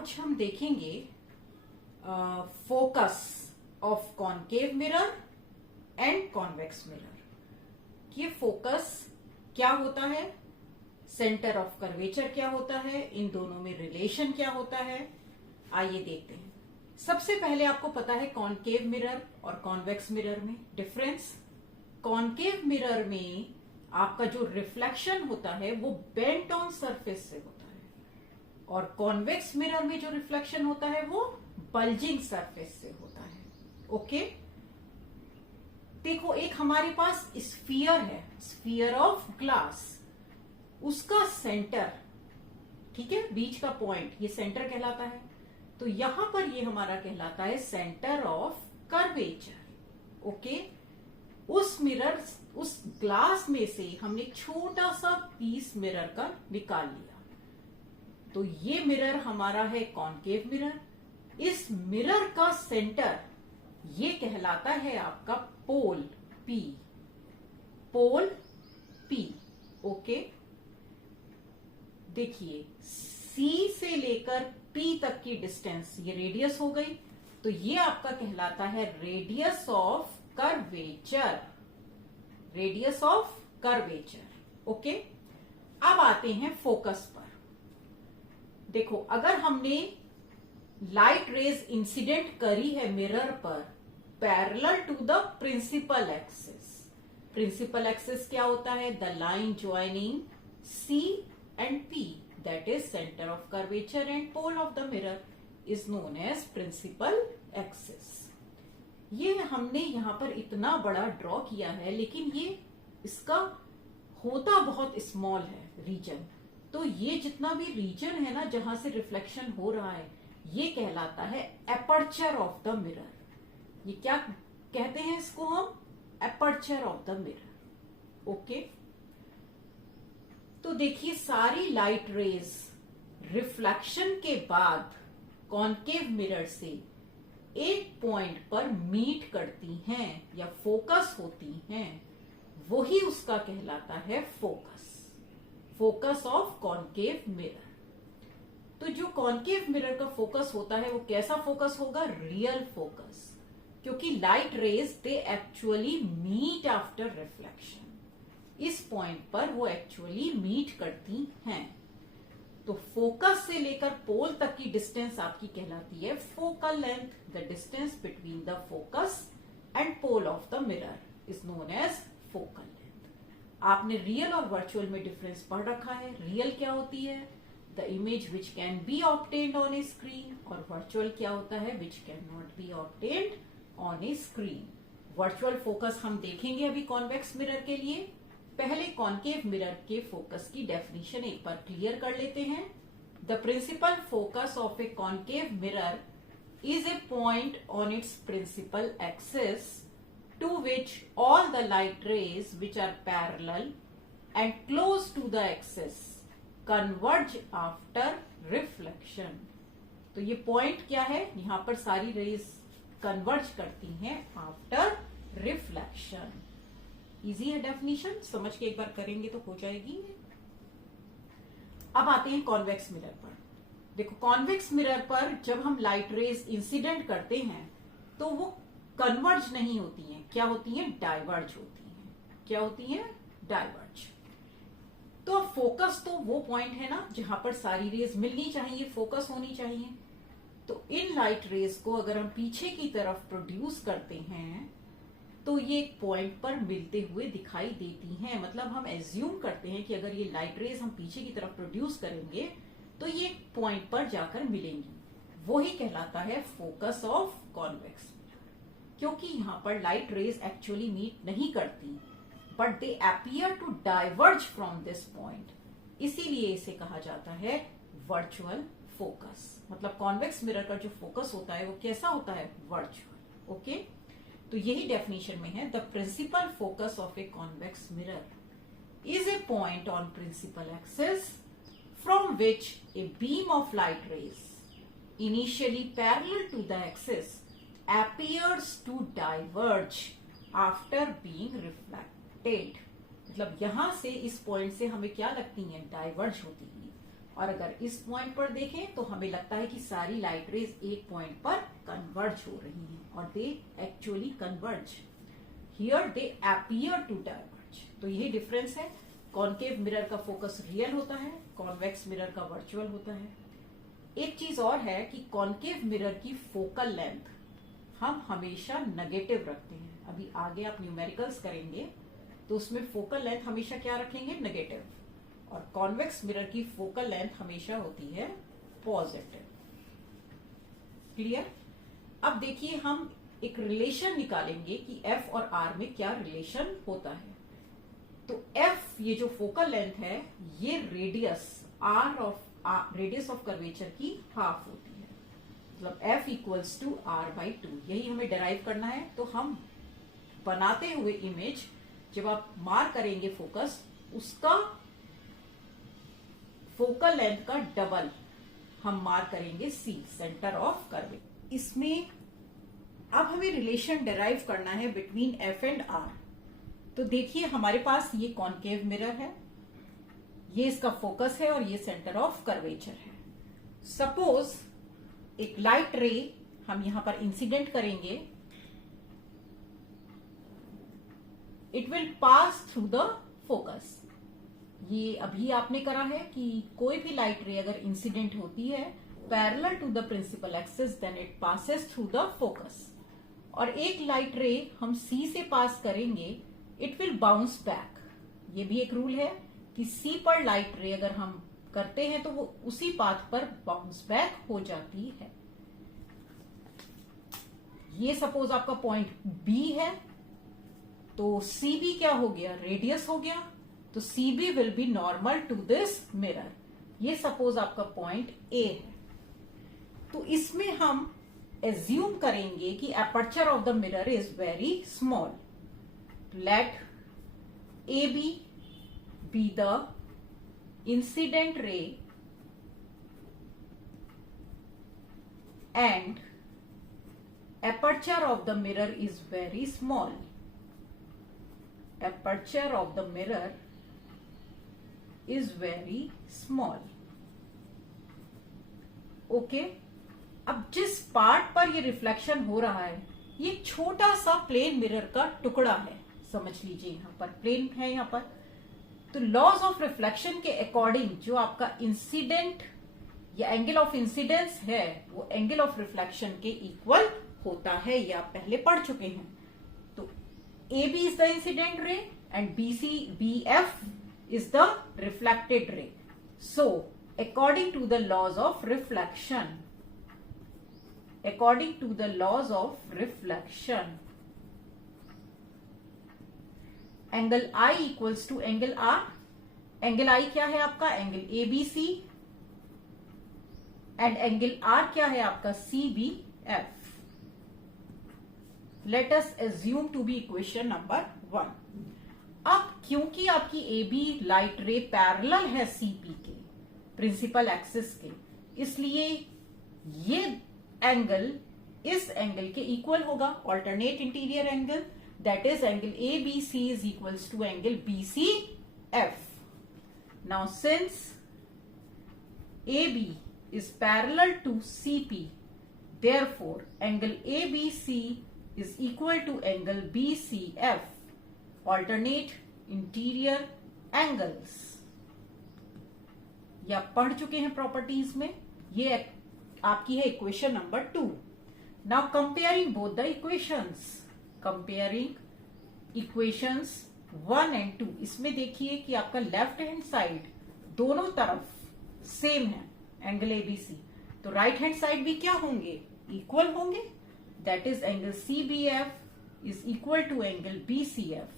आज हम देखेंगे focus of concave mirror and convex mirror. ये फोकस क्या होता है, सेंटर ऑफ कर्वेचर क्या होता है, इन दोनों में रिलेशन क्या होता है, आइए देखते हैं। सबसे पहले आपको पता है कॉनकेव मिरर और कॉन्वेक्स मिरर में डिफरेंस। कॉनकेव मिरर में आपका जो रिफ्लेक्शन होता है वो बेंट ऑन सरफेस से होता है और कॉन्वेक्स मिरर में जो रिफ्लेक्शन होता है वो बल्जिंग सरफेस से होता है। ओके, देखो एक हमारे पास स्फीयर है, स्फीयर ऑफ ग्लास, उसका सेंटर, ठीक है, बीच का पॉइंट, ये सेंटर कहलाता है। तो यहां पर ये हमारा कहलाता है सेंटर ऑफ कर्वेचर। ओके, उस मिरर, उस ग्लास में से हमने छोटा सा पीस मिरर का निकाल लिया, तो ये मिरर हमारा है कॉनकेव मिरर। इस मिरर का सेंटर ये कहलाता है आपका pole P, pole P. Okay, देखिए सी से लेकर पी तक की डिस्टेंस ये रेडियस हो गई, तो ये आपका कहलाता है radius of curvature, radius of curvature. Okay, अब आते हैं फोकस पर। देखो अगर हमने लाइट रेज इंसिडेंट करी है मिरर पर parallel to the principal axis, principal axis क्या होता है, the line joining C and P, that is centre of curvature and pole of the mirror is known as principal axis. ये हमने यहां पर इतना बड़ा ड्रॉ किया है, लेकिन ये इसका होता बहुत स्मॉल है रीजन। तो ये जितना भी रीजन है ना जहां से रिफ्लेक्शन हो रहा है, ये कहलाता है एपर्चर ऑफ द मिरर। ये क्या कहते हैं इसको हम, aperture of the mirror. Okay, तो देखिए सारी लाइट रेज रिफ्लेक्शन के बाद कॉनकेव मिरर से एक पॉइंट पर मीट करती हैं या फोकस होती हैं, वही उसका कहलाता है focus, focus of concave mirror. तो जो कॉनकेव मिरर का फोकस होता है वो कैसा फोकस होगा, रियल फोकस, क्योंकि light rays they actually meet after reflection, इस पॉइंट पर वो एक्चुअली मीट करती हैं। तो फोकस से लेकर पोल तक की डिस्टेंस आपकी कहलाती है focal length, the distance between the focus and pole of the mirror is known as focal length. आपने रियल और वर्चुअल में डिफरेंस पढ़ रखा है। रियल क्या होती है, the image which can be obtained on a screen, और वर्चुअल क्या होता है, which can not be obtained on a screen. Virtual focus हम देखेंगे अभी कॉन्वेक्स मिरर के लिए। पहले कॉनकेव मिरर के फोकस की डेफिनेशन एक बार क्लियर कर लेते हैं। The principal focus of a concave mirror is a point on its principal axis to which all the light rays which are parallel and close to the axis converge after reflection. तो ये point क्या है, यहां पर सारी raise converge करती हैं after reflection. Easy है डेफिनेशन, समझ के एक बार करेंगे तो हो जाएगी। अब आते हैं कॉन्वेक्स मिरर पर। देखो कॉन्वेक्स मिरर पर जब हम लाइट रेज इंसिडेंट करते हैं तो वो कन्वर्ज नहीं होती हैं, क्या होती हैं, डाइवर्ज होती हैं। क्या होती हैं, डाइवर्ज। तो फोकस तो वो पॉइंट है ना जहां पर सारी रेज मिलनी चाहिए, फोकस होनी चाहिए। तो इन लाइट रेज को अगर हम पीछे की तरफ प्रोड्यूस करते हैं तो ये एक पॉइंट पर मिलते हुए दिखाई देती हैं। मतलब हम एज्यूम करते हैं कि अगर ये लाइट रेज हम पीछे की तरफ प्रोड्यूस करेंगे तो ये एक पॉइंट पर जाकर मिलेंगी, वो ही कहलाता है फोकस ऑफ कॉन्वेक्स मिरर। क्योंकि यहां पर लाइट रेज एक्चुअली मीट नहीं करती but they appear to diverge from this point, इसीलिए इसे कहा जाता है वर्चुअल फोकस। मतलब कॉन्वेक्स मिरर का जो फोकस होता है वो कैसा होता है, वर्चुअल। ओके, तो यही डेफिनेशन में है, the principal focus of a convex mirror is a point on principal axis from which a beam of light rays initially parallel to the axis appears to diverge after being reflected। मतलब यहां से इस point से हमें क्या लगती है, diverge होती है, और अगर इस पॉइंट पर देखें तो हमें लगता है कि सारी लाइट रेज एक पॉइंट पर कन्वर्ज हो रही हैं और they actually converge. Here they appear to diverge. तो यही डिफरेंस है। कॉनकेव मिरर का फोकस रियल होता है, कॉन्वेक्स मिरर का वर्चुअल होता है। एक चीज और है कि कॉनकेव मिरर की फोकल लेंथ हम हमेशा नेगेटिव रखते हैं। अभी आगे आप न्यूमेरिकल्स करेंगे तो उसमें फोकल लेंथ हमेशा क्या रखेंगे, नेगेटिव, और कॉन्वेक्स मिरर की फोकल लेंथ हमेशा होती है पॉजिटिव। क्लियर? अब देखिए हम एक रिलेशन निकालेंगे कि एफ और आर में क्या रिलेशन होता है। तो एफ, ये जो फोकल लेंथ है, ये रेडियस रेडियस ऑफ कर्वेचर की हाफ होती है। मतलब F equals to R by 2। यही हमें डिराइव करना है। तो हम बनाते हुए इमेज, जब आप मार्क करेंगे फोकस, उसका फोकल लेंथ का डबल हम मार्क करेंगे सी, सेंटर ऑफ कर्वेचर। इसमें अब हमें रिलेशन डिराइव करना है बिटवीन एफ एंड आर। तो देखिए हमारे पास ये कॉनकेव मिरर है, ये इसका फोकस है और ये सेंटर ऑफ कर्वेचर है। सपोज एक लाइट रे हम यहां पर इंसिडेंट करेंगे, it will pass through the focus. ये अभी आपने करा है कि कोई भी लाइट रे अगर इंसिडेंट होती है parallel to the principal axis, then it passes through the focus. और एक लाइट रे हम सी से पास करेंगे, इट विल बाउंस बैक। ये भी एक रूल है कि सी पर लाइट रे अगर हम करते हैं तो वो उसी पाथ पर बाउंस बैक हो जाती है। ये सपोज आपका पॉइंट बी है, तो सी बी क्या हो गया, रेडियस हो गया। तो C B will be normal to this mirror. ये सपोज आपका पॉइंट ए है। तो इसमें हम एज्यूम करेंगे कि aperture of the mirror is very small. Let A B be the incident ray and aperture of the mirror is very small. Aperture of the mirror is very small. Okay? अब जिस part पर ये reflection हो रहा है, ये छोटा सा प्लेन मिरर का टुकड़ा है, समझ लीजिए। यहां पर प्लेन है यहां पर। तो लॉज ऑफ रिफ्लेक्शन के अकॉर्डिंग जो आपका इंसिडेंट या एंगल ऑफ इंसिडेंस है, वो एंगल ऑफ रिफ्लेक्शन के इक्वल होता है। ये आप पहले पढ़ चुके हैं। तो A B is the incident ray and B F is the reflected ray. So according to the laws of reflection, according to the laws of reflection, angle I equals to angle R। Angle I क्या है आपका, angle ABC, and angle R क्या है आपका, CBF। Let us assume to be equation number 1। अब क्योंकि आपकी AB light ray parallel है CP के प्रिंसिपल एक्सिस के, इसलिए ये एंगल इस एंगल के इक्वल होगा, alternate interior angle, that is angle ABC is equals to angle BCF. Now since AB is parallel to CP, therefore angle ABC is equal to angle BCF, alternate interior angles. ये आप पढ़ चुके हैं properties में। ये आपकी है equation number 2। Now comparing both the equations, comparing equations 1 and 2। इसमें देखिए कि आपका लेफ्ट हैंड साइड दोनों तरफ सेम है एंगल एबीसी, तो राइट हैंड साइड भी क्या होंगे, इक्वल होंगे। That is angle CBF is equal to angle BCF।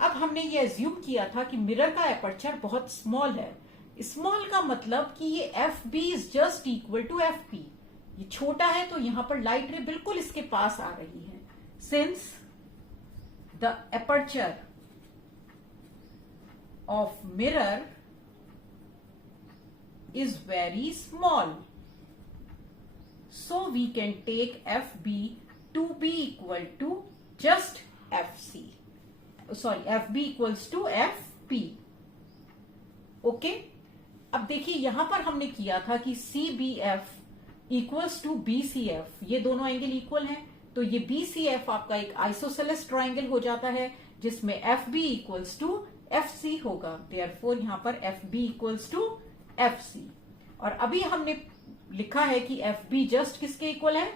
अब हमने ये एज्यूम किया था कि मिरर का एपर्चर बहुत स्मॉल है। स्मॉल का मतलब कि ये FB is just equal to FP। ये छोटा है तो यहां पर लाइट रे बिल्कुल इसके पास आ रही है। Since the aperture of mirror is very small, so we can take FB to be equal to just FC. Sorry, FB equals to FP. Okay. अब देखिए यहां पर हमने किया था कि CBF इक्वल्स टू BCF, ये दोनों एंगल इक्वल हैं, तो ये BCF आपका एक आइसोसेलेस ट्राइंगल हो जाता है जिसमें FB इक्वल्स टू FC होगा। देयरफॉर यहां पर FB इक्वल्स टू FC। और अभी हमने लिखा है कि FB जस्ट किसके इक्वल है,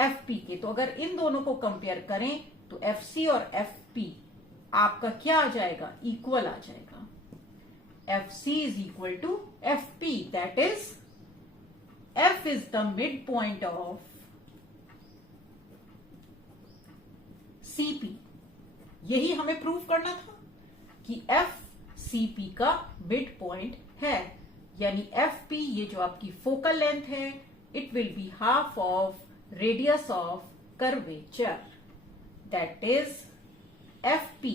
FP के। तो अगर इन दोनों को कंपेयर करें तो FC और FP आपका क्या आ जाएगा, इक्वल आ जाएगा। FC is equal to FP, that is F is the midpoint of CP। यही हमें प्रूव करना था कि F CP का मिड पॉइंट है, यानी FP ये जो आपकी फोकल लेंथ है, it will be half of radius of curvature, that is FP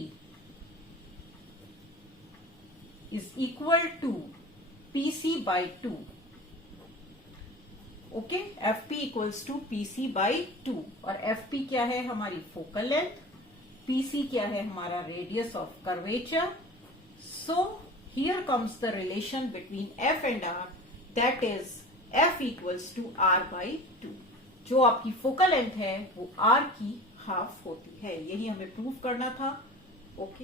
is equal to PC by 2। Okay, FP equals to PC by 2। और FP क्या है, हमारी फोकल लेंथ, PC क्या है, हमारा radius of curvature. So here comes the relation between F and R, that is F equals to R by 2। जो आपकी focal length है वो R की हाफ होती है, यही हमें प्रूव करना था। ओके